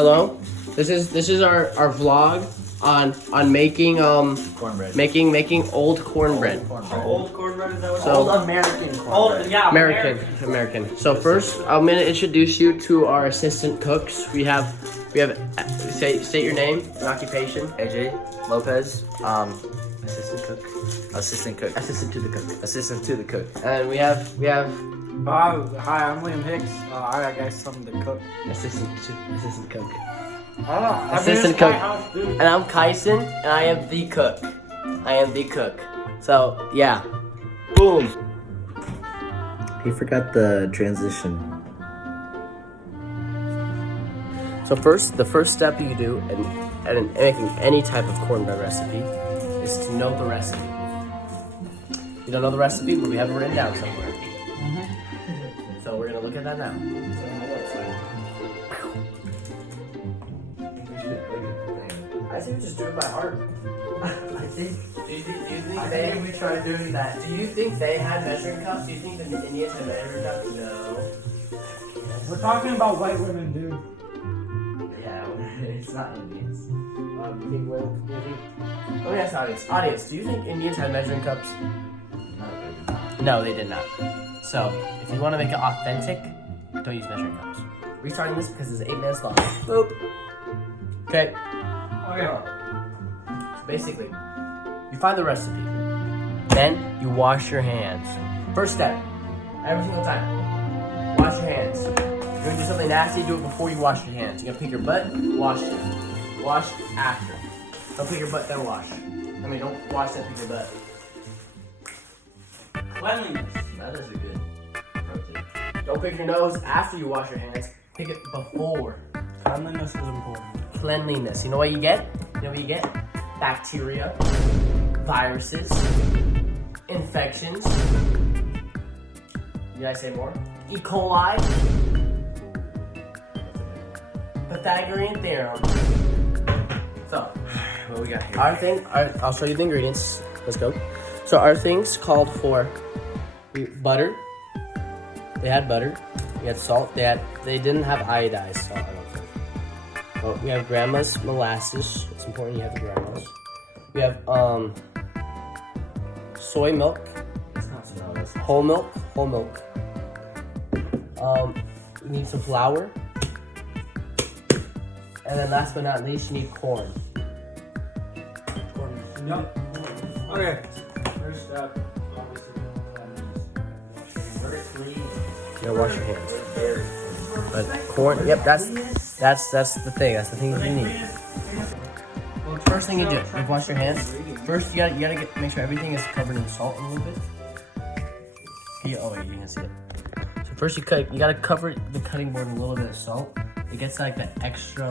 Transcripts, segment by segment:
Hello. This is our vlog on making cornbread. making old cornbread. Old cornbread, is that what Old American cornbread. American. So first, I'm gonna introduce you to our assistant cooks. We have state your name and occupation. AJ Lopez, assistant cook. Assistant to the cook. And we have Hi, I'm Liam Hicks. I guess I'm the cook. assistant cook. Assistant cook. House, dude. And I'm Kyson, and I am the cook. So yeah, boom. He forgot the transition. So the first step you do in making any type of cornbread recipe is to know the recipe. You don't know the recipe, but we have it written down somewhere. So we're gonna look at that now. I think we just do it by heart. I think. Do you think we tried doing that? Do you think they had measuring cups? Do you think the Indians had measuring cups? No. We're talking about white women, dude. Yeah, it's not Indians. You think? Let me ask the audience. Audience, do you think Indians had measuring cups? No, they did not. So, if you want to make it authentic, don't use measuring cups. Restarting this because it's 8 minutes long. Boop. Okay. So basically, you find the recipe. Then you wash your hands. First step, every single time. Wash your hands. If you're gonna do something nasty, do it before you wash your hands. You're gonna pick your butt, wash it. Wash after. Don't pick your butt, then wash. Don't wash, then pick your butt. Cleanliness. That is a good protein. Don't pick your nose after you wash your hands. Pick it before. Cleanliness is important. Cleanliness. You know what you get? Bacteria, viruses, infections. Did I say more? E. coli, Pythagorean theorem. So, What we got here? I'll show you the ingredients. Let's go. So our things called for butter. They had butter. We had salt. They didn't have iodized salt, I don't think. Oh, we have grandma's molasses. It's important you have the grandma's. We have soy milk. It's not so nice. Whole milk. We need some flour. And then last but not least, you need corn. Yep. Okay. First step, obviously, Vertically. You gotta wash your hands. But corn, yep, that's the thing. That's the thing that you need. First thing you do, you wash your hands. First, you gotta make sure everything is covered in salt a little bit. You can see it. So first you gotta cover the cutting board in a little bit of salt. It gets like the extra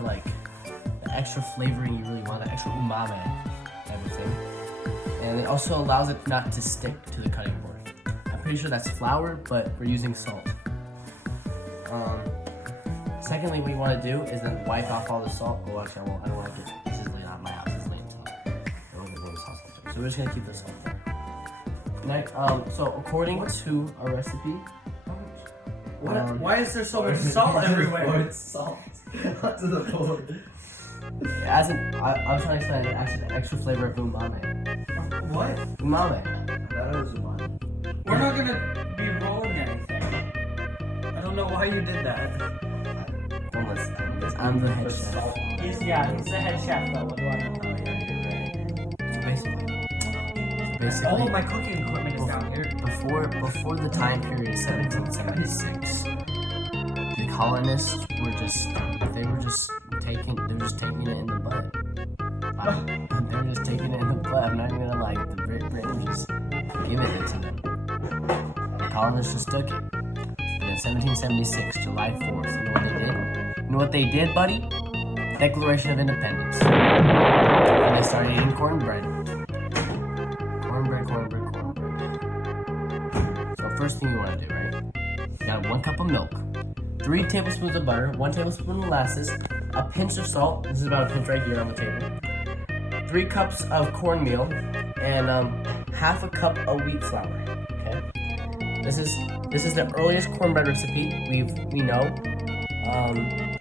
flavoring you really want, the extra umami type of thing. And it also allows it not to stick to the cutting board. I'm pretty sure that's flour, but we're using salt. Secondly, what you want to do is then wipe off all the salt. Oh, actually, I don't want to get this is not my house. This is Lane's house. I don't get the salt. So we're just gonna keep the salt there. So according to our recipe, why is there so much salt everywhere? Salt. Onto the board. I'm trying to explain it adds an extra flavor of umami. What? Umami. That is one. We're not gonna be rolling anything. I don't know why you did that. I'm the head chef. He's the head chef though. What do I know? Oh, yeah, you're right. So basically, All of my cooking equipment is down here. before the time period of 1776, the colonists were just taking it in the butt. They were just taking it in the butt. I'm not even gonna lie. The Britain just giving it to them. The colonists just took it. And in 1776, July 4th, you know what they did? You know what they did, buddy? Declaration of Independence. And they started eating cornbread. Cornbread. So first thing you want to do, right? You got 1 cup of milk, 3 tablespoons of butter, 1 tablespoon of molasses, a pinch of salt. This is about a pinch right here on the table. 3 cups of cornmeal, and half a cup of wheat flour. Okay. This is the earliest cornbread recipe we know.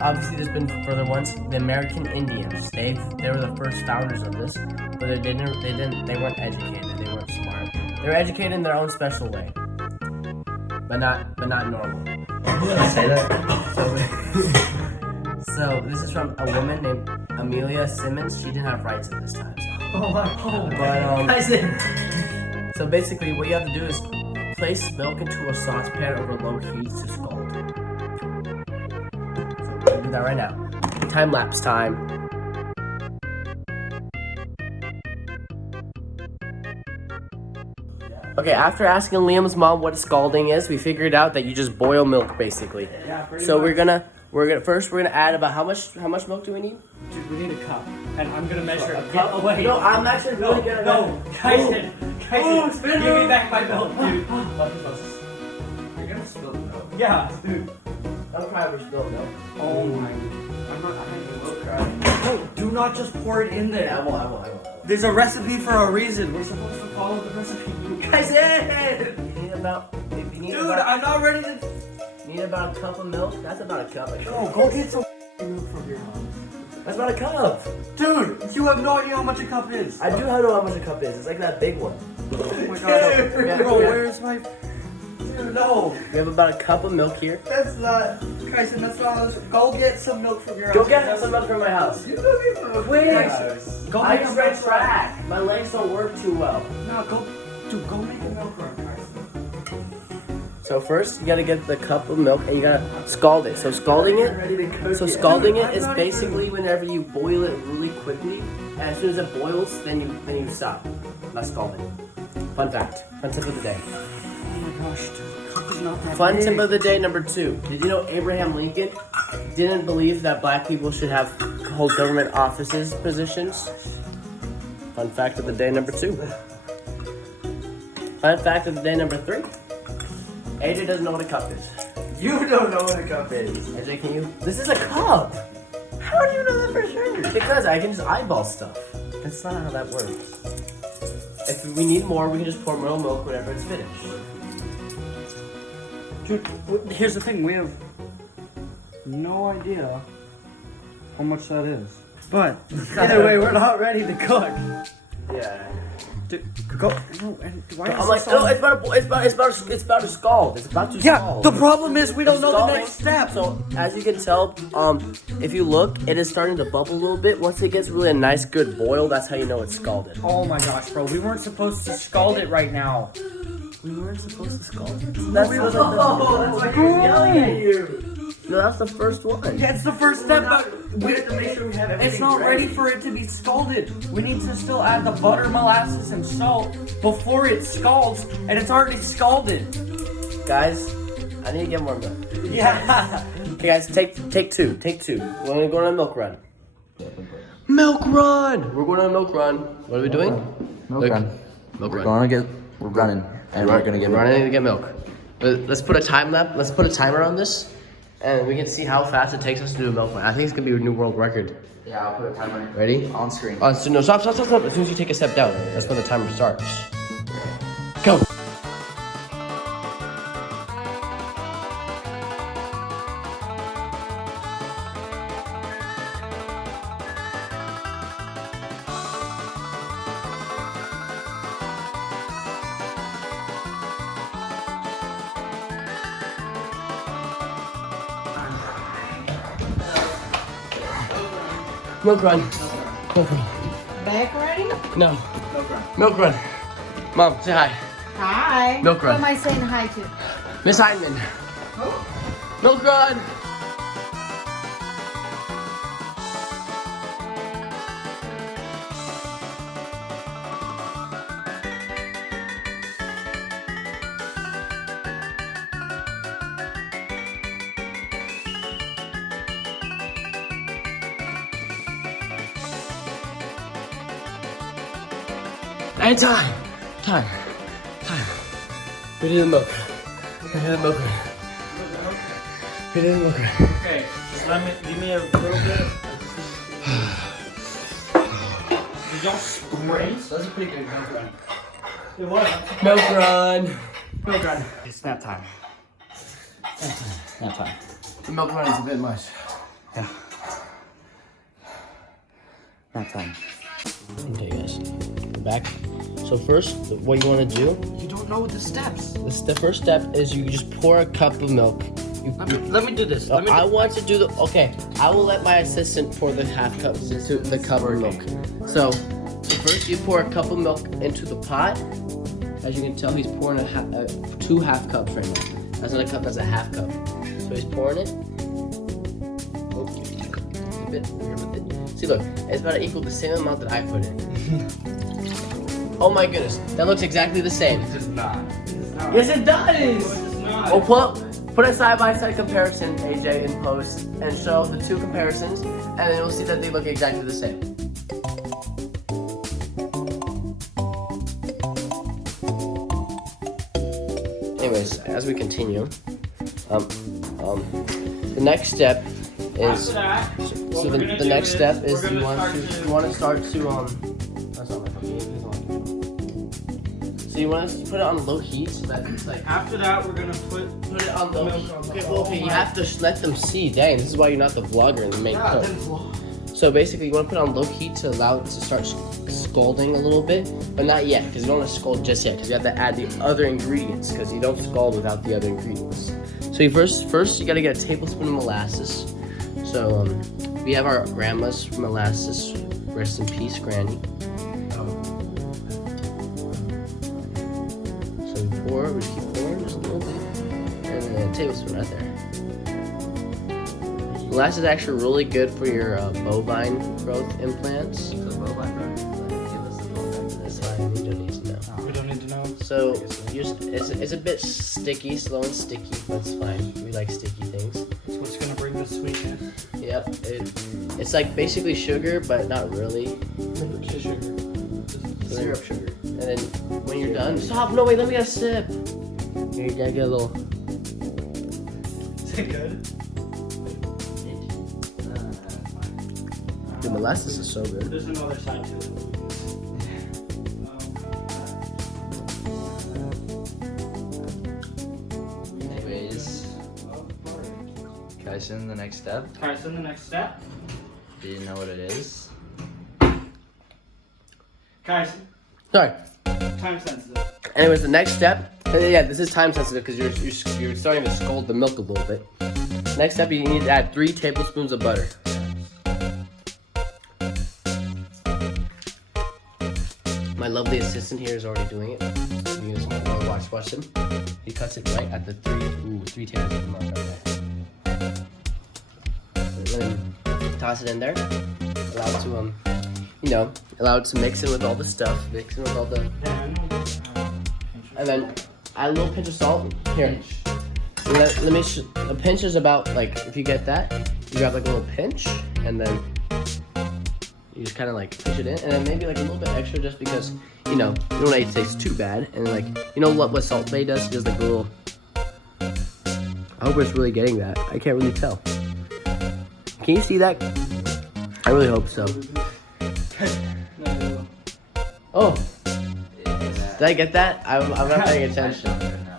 Obviously, there's been further ones. The American Indians. They were the first founders of this, but they weren't educated. They weren't smart. They were educated in their own special way, but not normal. Say that. So this is from a woman named Amelia Simmons. She didn't have rights at this time. Oh my god. But so basically, what you have to do is place milk into a saucepan over low heat to scald. So we'll do that right now. Time lapse time. Okay, after asking Liam's mom what scalding is, we figured out that you just boil milk basically. Yeah, pretty So much. we're gonna add about how much milk do we need? Dude, we need a cup. And I'm gonna measure it. cup? Get away. No, I'm actually really gonna Kyson, give me back my milk, dude. You're gonna spill the milk. Yeah, dude. Don't cry over spilled milk. Oh my. I'm not having milk cry. No, do not just pour it in there. I will. There's a recipe for a reason. We're supposed to follow the recipe. Kyson! You need about I'm not ready to. need about a cup of milk. That's about a cup. No, go get some milk from your mom. That's about a cup. Dude, you have no idea how much a cup is. I do know how much a cup is. It's like that big one. Oh my god. Bro, where's my. Dude, no. We have about a cup of milk here. That's not. Kyson, that's not. Go get some milk from your house. Go get some milk from my house. You don't even know. Wait. Go I make just a ran milk track. My legs don't work too well. No, go. Dude, go make a milk run, Kyson. So first, you gotta get the cup of milk and you gotta scald it. So scalding it is basically whenever you boil it really quickly, and as soon as it boils, then you stop. That's scalding. Fun fact. Fun tip of the day. Oh my gosh, dude. Cup is not that Fun big. tip of the day number 2. Did you know Abraham Lincoln didn't believe that black people should hold government offices positions? Fun fact of the day number 2. Fun fact of the day number 3. AJ doesn't know what a cup is. You don't know what a cup is. AJ, can you? This is a cup! How do you know that for sure? Because I can just eyeball stuff. That's not how that works. If we need more, we can just pour more milk whenever it's finished. Dude, here's the thing. We have no idea how much that is. But either way, we're not ready to cook. Yeah. Dude, go. No, and why is I'm like, this no, all- it's about to scald. It's about to Yeah, scald. the problem is we don't It's know the scalding. next step. So as you can tell, if you look, it is starting to bubble a little bit. Once it gets really a nice good boil, that's how you know it's scalded. Oh my gosh, bro, we weren't supposed to scald it right now. We weren't supposed to scald it. That's why he was yelling at you. No, that's the first one. Yeah, it's the first step, but We have to make sure we have everything it's not ready for it to be scalded. We need to still add the butter, molasses, and salt before it scalds, and it's already scalded. Guys, I need to get more milk. Yeah. Okay, guys, take two. Take 2. We're gonna go on a milk run. Milk run! We're going on a milk run. What are we doing? Milk run. Milk We're run. running, and we're gonna get milk. running to get milk. But let's put a let's put a timer on this, and we can see how fast it takes us to do a milk run. I think it's gonna be a new world record. Yeah, I'll put a timer Ready? on screen. So no, stop. As soon as you take a step down, that's when the timer starts. Go. Milk run. Milk run. Back ready? No. Milk run. Mom, say hi. Hi. Milk Who run. am I saying hi to? Miss Hyndman. Milk run. And time. We need the milk. We need the milk run. We need the milk run. Okay, give me a little bit. Did y'all spray? That's a pretty good milk run. It was. Milk run. Milk run. It's nap time. Nap time. The milk run is a bit much. Yeah. Not fun. Okay, guys, we're back. So first, what you want to do? You don't know the steps. The first step is you just pour a cup of milk. Let me do this. I want to do the. Okay, I will let my assistant pour the half cup into the cup of milk. So first, you pour a cup of milk into the pot. As you can tell, he's pouring two half cups right now. That's not a cup. That's a half cup. So he's pouring it. A bit weird with it. See, look, it's about to equal the same amount that I put in. Oh my goodness, that looks exactly the same. It's not. Yes, it does. It's not. Well, put a side-by-side comparison, AJ, in post, and show the two comparisons, and then you'll see that they look exactly the same. Anyways, as we continue, the next step is the next step is you want to start to that's not my phone. So you want to put it on low heat so that it's like. After that, we're gonna put it on low milk heat. on the Okay, whole you line. have to let them see. Dang, this is why you're not the vlogger and the main cook. So basically, you want to put it on low heat to allow it to start scalding a little bit, but not yet, because you don't want to scald just yet, because you have to add the other ingredients, because you don't scald without the other ingredients. So you first you gotta get a tablespoon of molasses. So we have our grandma's molasses. Rest in peace, Granny. So we keep pouring just a little bit, and then a tablespoon right there. Molasses is actually really good for your bovine growth implants. That's fine. We don't need to know. We don't need to know. So it's a bit sticky, slow and sticky, but it's fine. We like sticky things. That's what's gonna bring the sweetness. Yep. It's like basically sugar, but not really. Syrup sugar. And then when you're done, stop. No, wait. Let me get a sip. Here, you gotta get a little. Is it good? The molasses is so good. There's another side to it. Anyways, guys, in the next step. Alright, so the next step. Do you know what it is? Guys, Sorry. time sensitive. Anyways, the next step. Yeah, this is time sensitive because you're starting to scald the milk a little bit. Next step, you need to add 3 tablespoons of butter. My lovely assistant here is already doing it. You just want to watch him. He cuts it right at the 3 tablespoon mark right there. And then toss it in there. Allow it to allow it to mix in with all the stuff. Mix in with all the. And then add a little pinch of salt. Here. Let me. A pinch is about like if you get that, you grab like a little pinch and then. You just kind of like push it in, and then maybe like a little bit extra just because, you don't want it to taste too bad. And then like, you know what Salt Bae does? He does like a little, I hope it's really getting that. I can't really tell. Can you see that? I really hope so. Oh, did I get that? I'm not paying attention.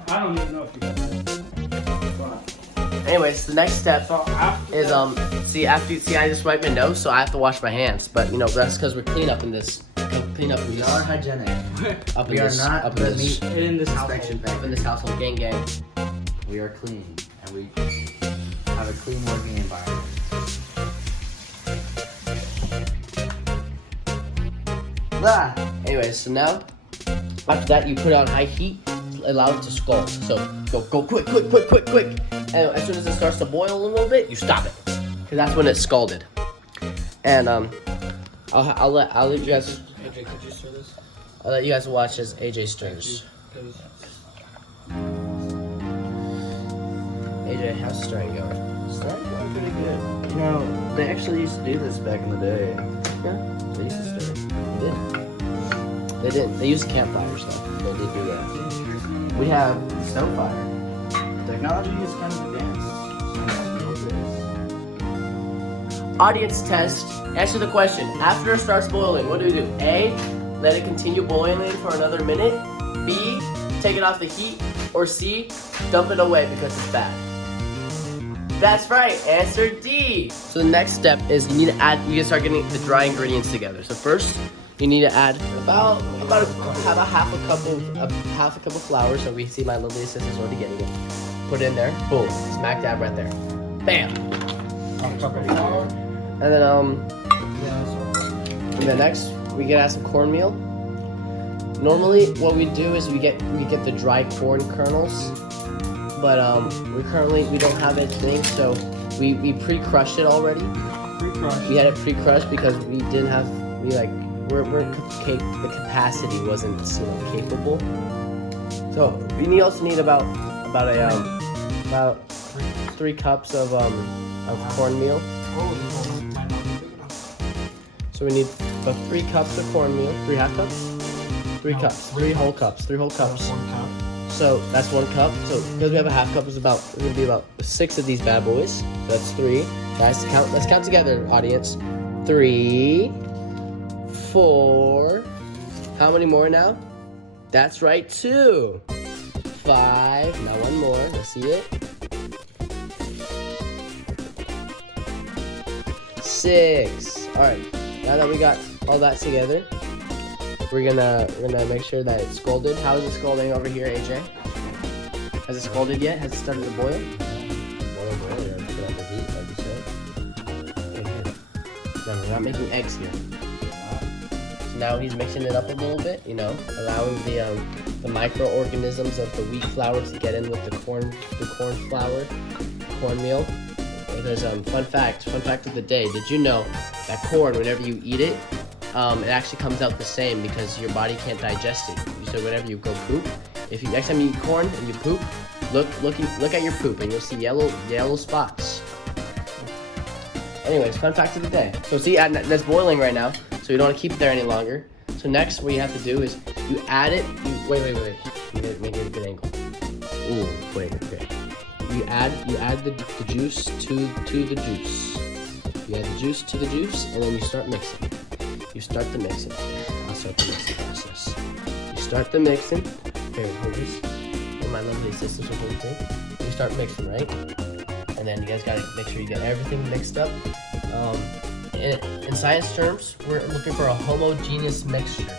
I don't even know if you got that. Anyways, the next step is I just wiped my nose, so I have to wash my hands. But that's because we're clean up in this. We are hygienic. Up We in are this, not up in the this, meat In this inspection household. up in this household, gang. We are clean, and we have a clean working environment. Anyways, so now after that, you put it on high heat, allow it to scald. So go quick. And as soon as it starts to boil a little bit, you stop it, because that's when it's scalded. And I'll let you guys. AJ, could you stir this? I'll let you guys watch as AJ stirs. AJ, how's stirring going? Stirring going pretty good. They actually used to do this back in the day. Yeah, they used to stir. They didn't. They used campfire stuff. They did do that. We have stone fire. Technology is kind of advanced. Audience test. Answer the question. After it starts boiling, what do we do? A, let it continue boiling for another minute. B, take it off the heat. Or C, dump it away because it's bad. That's right, answer D. So the next step is you need to add, you can start getting the dry ingredients together. So first, you need to add about half a cup of flour. So we see my lovely assistant's already getting it. Put it in there, boom, smack dab right there. Bam. And then next we can add some cornmeal. Normally, what we do is we get the dry corn kernels, but we don't have anything, so we pre-crushed it already. We had it pre-crushed because we didn't have the capacity wasn't capable. So we also need about 3 cups of cornmeal. So we need about 3 cups of cornmeal. 3 half cups? 3 cups. 3 whole cups. 3 whole cups. So that's 1 cup. So because we have a half cup, it's gonna be about 6 of these bad boys. So that's 3. Guys, let's count together, audience. 3, 4. How many more now? That's right, 2. 5. Now 1 more. Let's see it. 6. All right. Now that we got all that together, we're gonna make sure that it's scalded. How is it scalding over here, AJ? Has it scalded yet? Has it started to boil? No, we're not making eggs here. So now he's mixing it up a little bit, allowing the microorganisms of the wheat flour to get in with the corn flour, cornmeal. Because fun fact of the day, did you know that corn, whenever you eat it, it actually comes out the same because your body can't digest it. So whenever you go poop, next time you eat corn and you poop, look at your poop and you'll see yellow spots. Anyways, fun fact of the day. So see, that's boiling right now, so you don't want to keep it there any longer. So next, what you have to do is you add it. Wait. Make it a good angle. Ooh, wait. Okay. You add the juice to the juice. You add the juice to the juice, and then you start mixing. You start the mixing. I'll start the mixing process. You start the mixing. Here, hold this. And my lovely sisters will hold the thing. You start mixing, right? And then you guys gotta make sure you get everything mixed up. In science terms, we're looking for a homogeneous mixture.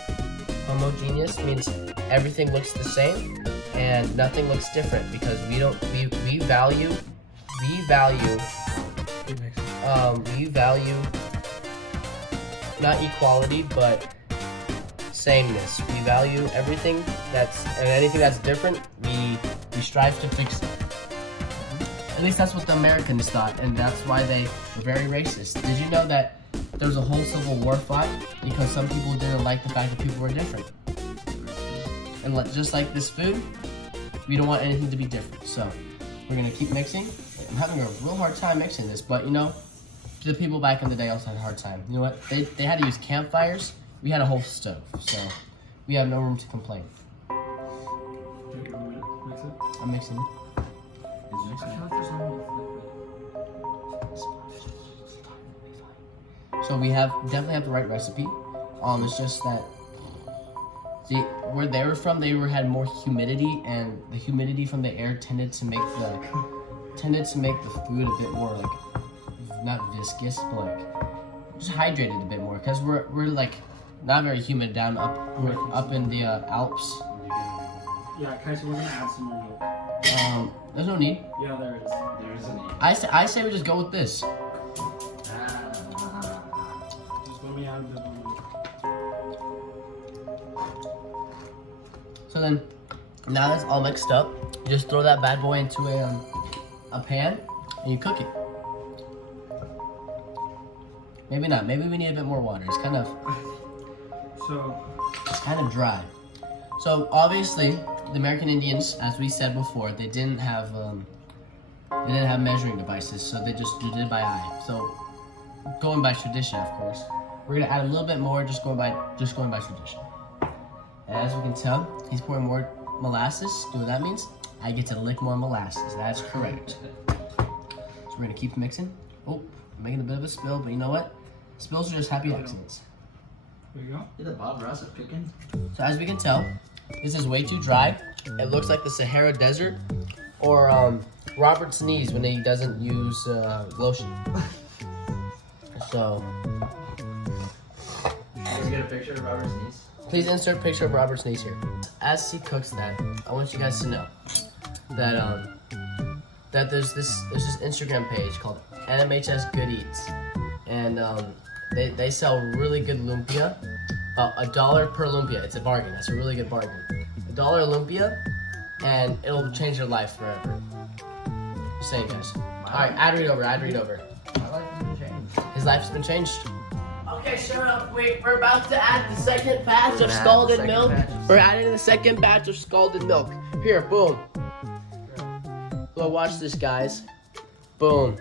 Homogeneous means everything looks the same and nothing looks different because we value not equality but sameness. We value everything anything that's different, we strive to fix it. At least that's what the Americans thought, and that's why they were very racist. Did you know that there was a whole civil war fought because some people didn't like the fact that people were different? And just like this food, we don't want anything to be different. So we're gonna keep mixing. I'm having a real hard time mixing this, but the people back in the day also had a hard time. You know what? They had to use campfires. We had a whole stove, so we have no room to complain. I'm mixing it. So we definitely have the right recipe. It's just that where they were from, had more humidity, and the humidity from the air tended to make the food a bit more not viscous, but just hydrated a bit more. Because we're not very humid down up in the Alps. Yeah, Kaiser, we're gonna add some more milk. There's no need. Yeah, there is. There is a need. I say we just go with this. Just let me add a bit more milk. So then, now that's all mixed up, you just throw that bad boy into a pan and you cook it. Maybe not. Maybe we need a bit more water. It's kind of dry. So obviously, the American Indians, as we said before, they didn't have measuring devices, so they just did it by eye. So going by tradition, of course, we're gonna add a little bit more, just going by tradition. And as we can tell, he's pouring more molasses. You know what that means? I get to lick more molasses. That's correct. So we're gonna keep mixing. Oh, I'm making a bit of a spill, but you know what? Spills are just happy accidents. There you go. You're the Bob Ross of cooking. So as we can tell, this is way too dry. It looks like the Sahara Desert, or Robert sneezed when he doesn't use lotion. So Let's get a picture of Robert Sneeze. please insert a picture of Robert sneeze here. As he cooks that, I want you guys to know that that there's this Instagram page called NMHS Good Eats, and they sell really good lumpia. $1 per lumpia. It's a bargain. That's a really good bargain. $1 lumpia, and it'll change your life forever. Just saying, guys. All right, ad read over. My life has been changed. His life's been changed. Okay, shut up. We're about to add the second batch We're of gonna add scalded the second milk. batch. We're adding the second batch of scalded milk. Here, boom. Go watch this, guys. Boom.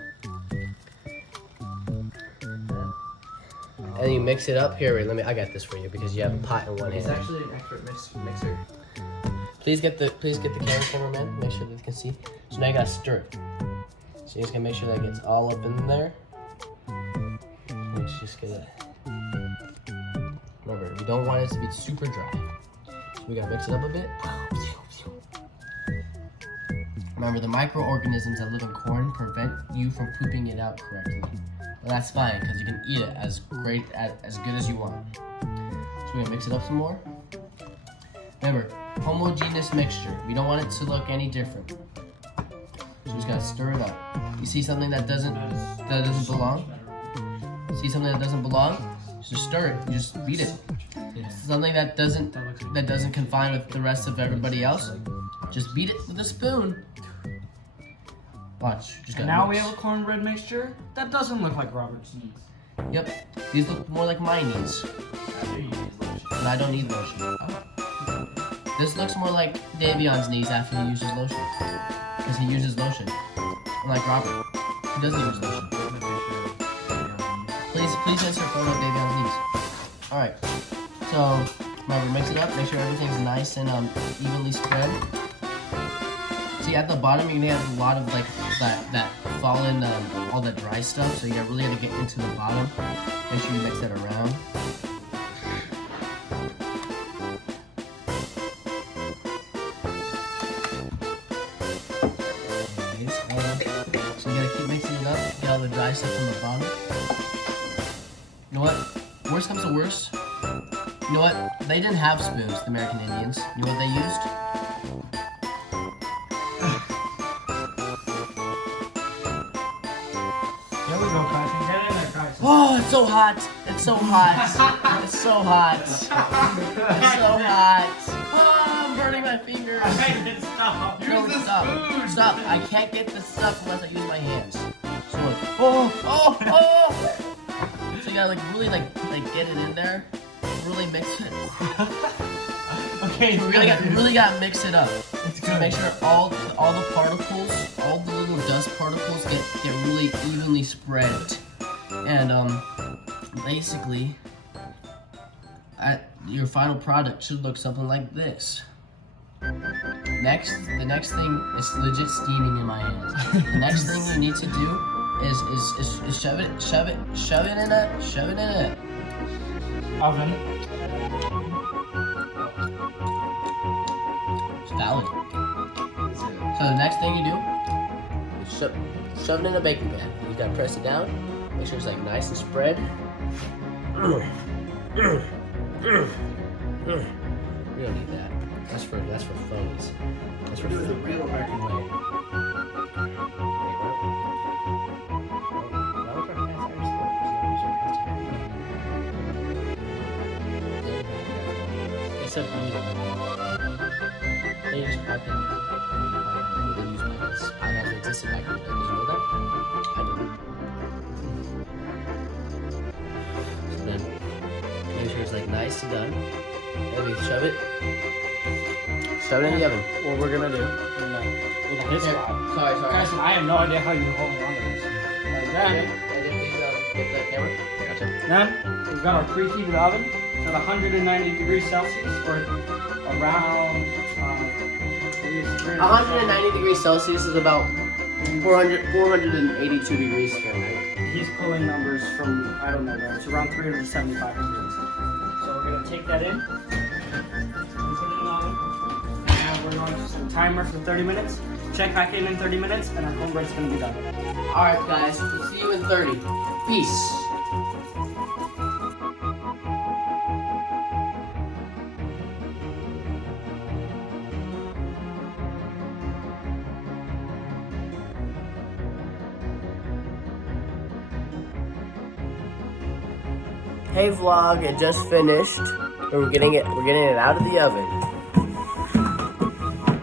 And you mix it up. Here, wait, I got this for you because you have a pot in one He's hand. actually an expert mixer. Please get the cameraman. Make sure that you can see. So now you gotta stir it. So you just gotta make sure that gets all up in there. Let's just get it. Remember, we don't want it to be super dry. So we gotta mix it up a bit. Remember, the microorganisms that live in corn prevent you from pooping it out correctly. But that's fine, because you can eat it as good as you want. So we're gonna mix it up some more. Remember, homogeneous mixture. We don't want it to look any different. So just gotta stir it up. You see something that doesn't belong? See something that doesn't belong? Just stir it. You just beat it. Something that doesn't confine with the rest of everybody else. Just beat it with a spoon. Watch. Just And gotta now we mix. have a cornbread mixture that doesn't look like Robert Sneeze. Yep. These look more like my knees. And I don't need lotion. This looks more like Davion's knees after he uses lotion. Because he uses lotion. Unlike Robert. He doesn't use lotion. Please insert photo of Davion's knees. Alright. So, remember, mix it up. Make sure everything's nice and evenly spread. See, at the bottom, you're gonna have a lot of like that fallen, all that dry stuff. So you really have to get into the bottom. Make sure you mix that around. So you gotta keep mixing it up. Get all the dry stuff from the bottom. You know what? Worst comes to worst. You know what? They didn't have spoons, the American Indians. You know what they used? There we go, Kyson. Get in there, Kyson. Oh, it's so hot. It's so hot. It's so hot. It's so hot. Oh, I'm burning my fingers. Stop. No, stop. Stop. I can't get this stuff unless I use my hands. So look. Oh. So you gotta really get it in there. Really mix it. Okay, You really gotta mix it up. To make sure all the particles, all the little dust particles get really evenly spread. And basically, your final product should look something like this. The next thing is legit steaming in my hands. The next thing you need to do is shove it in it. Oven. It's valid. So the next thing you do is shove it in a baking pan. You gotta press it down. Make sure it's like nice and spread. We don't need that. That's for phones. That's for Do it the real American way. It's a beetle. They use piping. They use pipes. I never existed back in the day. Did you know that? I didn't. So then, make sure it's like nice and done. Maybe shove it in the oven. What we're gonna do, we'll hit Here, spot. sorry. Kyson, I have no idea how you're holding on to this. Like that. And then please get that camera. Gotcha. Then we've got our preheated oven at 190 degrees Celsius, or around 190 degrees Celsius is about 482 degrees Fahrenheit. He's pulling numbers from, I don't know where, it's around 375 degrees. So we're gonna take that in, and put it in the oven, and we're going to set a timer for 30 minutes. check back in 30 minutes, and our cornbread's gonna be done. Alright guys, we'll see you in 30. Peace. Hey vlog, it just finished. We're getting it out of the oven.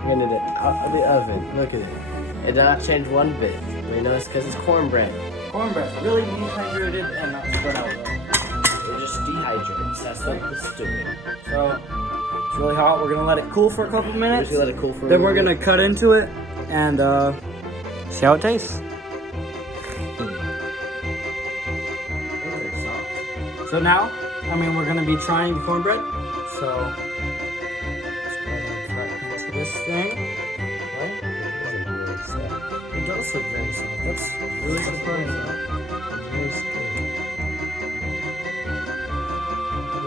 We're getting it out of the oven. Look at it. It did not change one bit. You know it's because it's cornbread. Cornbread, really dehydrated and not spread out well. We're just dehydrated. So that's like stupid. So it's really hot. We're gonna let it cool for a couple We're minutes. just gonna let it cool for a Then we're minute. gonna cut into it and see how it tastes. So now, we're gonna be trying the cornbread. So let's go ahead and cut into this thing. Right? It does look very soft. That's really surprising. Very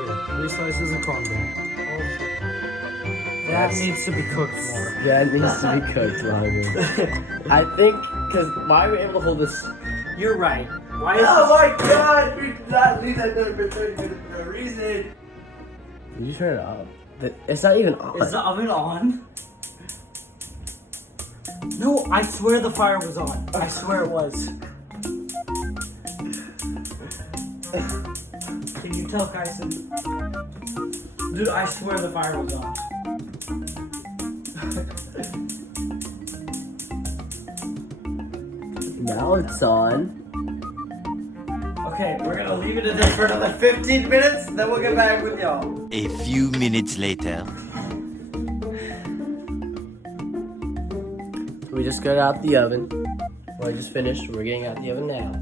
good. 3 slices of cornbread. That needs to be cooked more. That needs to be cooked longer. I think, because why are we able to hold this? You're right. Why is Oh my god! We did not leave that there for 30 minutes for a reason. Did you turn it off? It's not even on. Is the oven on? No, I swear the fire was on. I swear it was. Can you tell, Kyson? Dude, I swear the fire was on. Now it's on. Okay, we're gonna leave it in there for another 15 minutes, then we'll get back with y'all. A few minutes later. We just got it out the oven. Well, I just finished. We're getting out the oven now.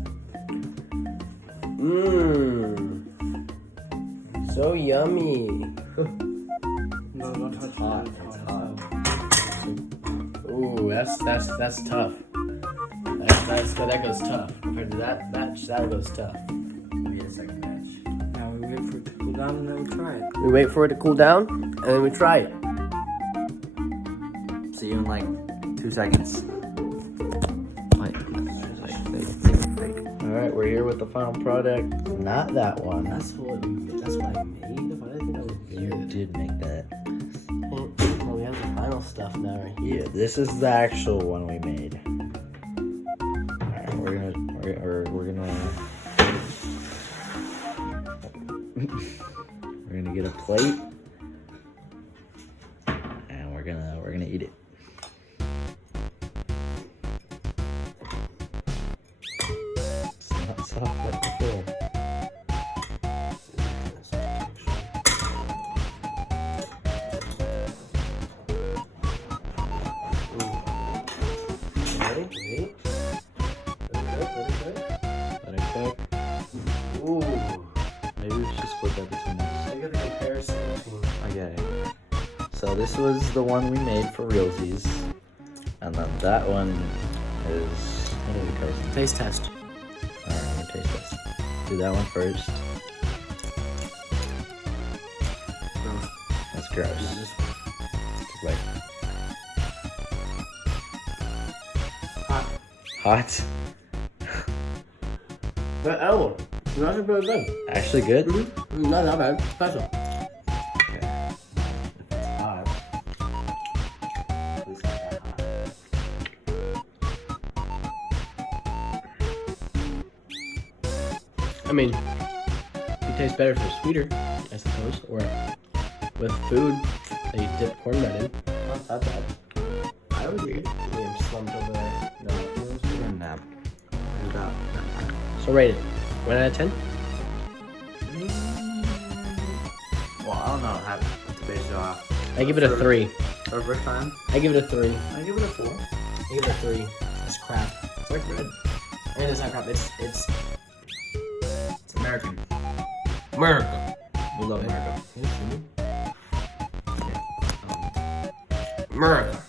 Mmm. So yummy. No, don't touch Hot. it. It's hot. Ooh, that's tough. That goes tough. Compared to that batch, that goes tough. Maybe a second batch. Now we wait for it to cool down and then we try it. We wait for it to cool down, and then we try it. See you in like 2 seconds. Alright, we're here with the final product. Not that one. That's what I made. If I didn't think that was You good. did make that. Well, we have the final stuff now right here. Yeah, this is the actual one we made. Alright, we're gonna we're gonna get a plate and we're gonna eat it. It's not soft like before. Ready? Ready? Let it cook. Ooh. Maybe we should split that between us. Look at the comparison between. Okay. So this was the one we made for realsies. And then that one is what do we call it? Taste test. Alright, I'm gonna taste this. Do that one first. That's gross. Like hot. That animal. Not really good. Actually good? Mm-hmm. Not that bad. Special. Okay. It's hot. Please not that hot. I mean, it tastes better if it's sweeter, I suppose, or with food that you dip cornbread in. Not that bad. I would agree. I'm slumped over there. No, we're gonna nap. What about that? So rate it. 1 out of 10? Well, I don't know. Have to base it off. I give it a 3. For the first time? I give it a 3. I give it a 4. I give it a 3. It's crap. It's like bread. I mean, it's not crap. It's American. America. We love America. America.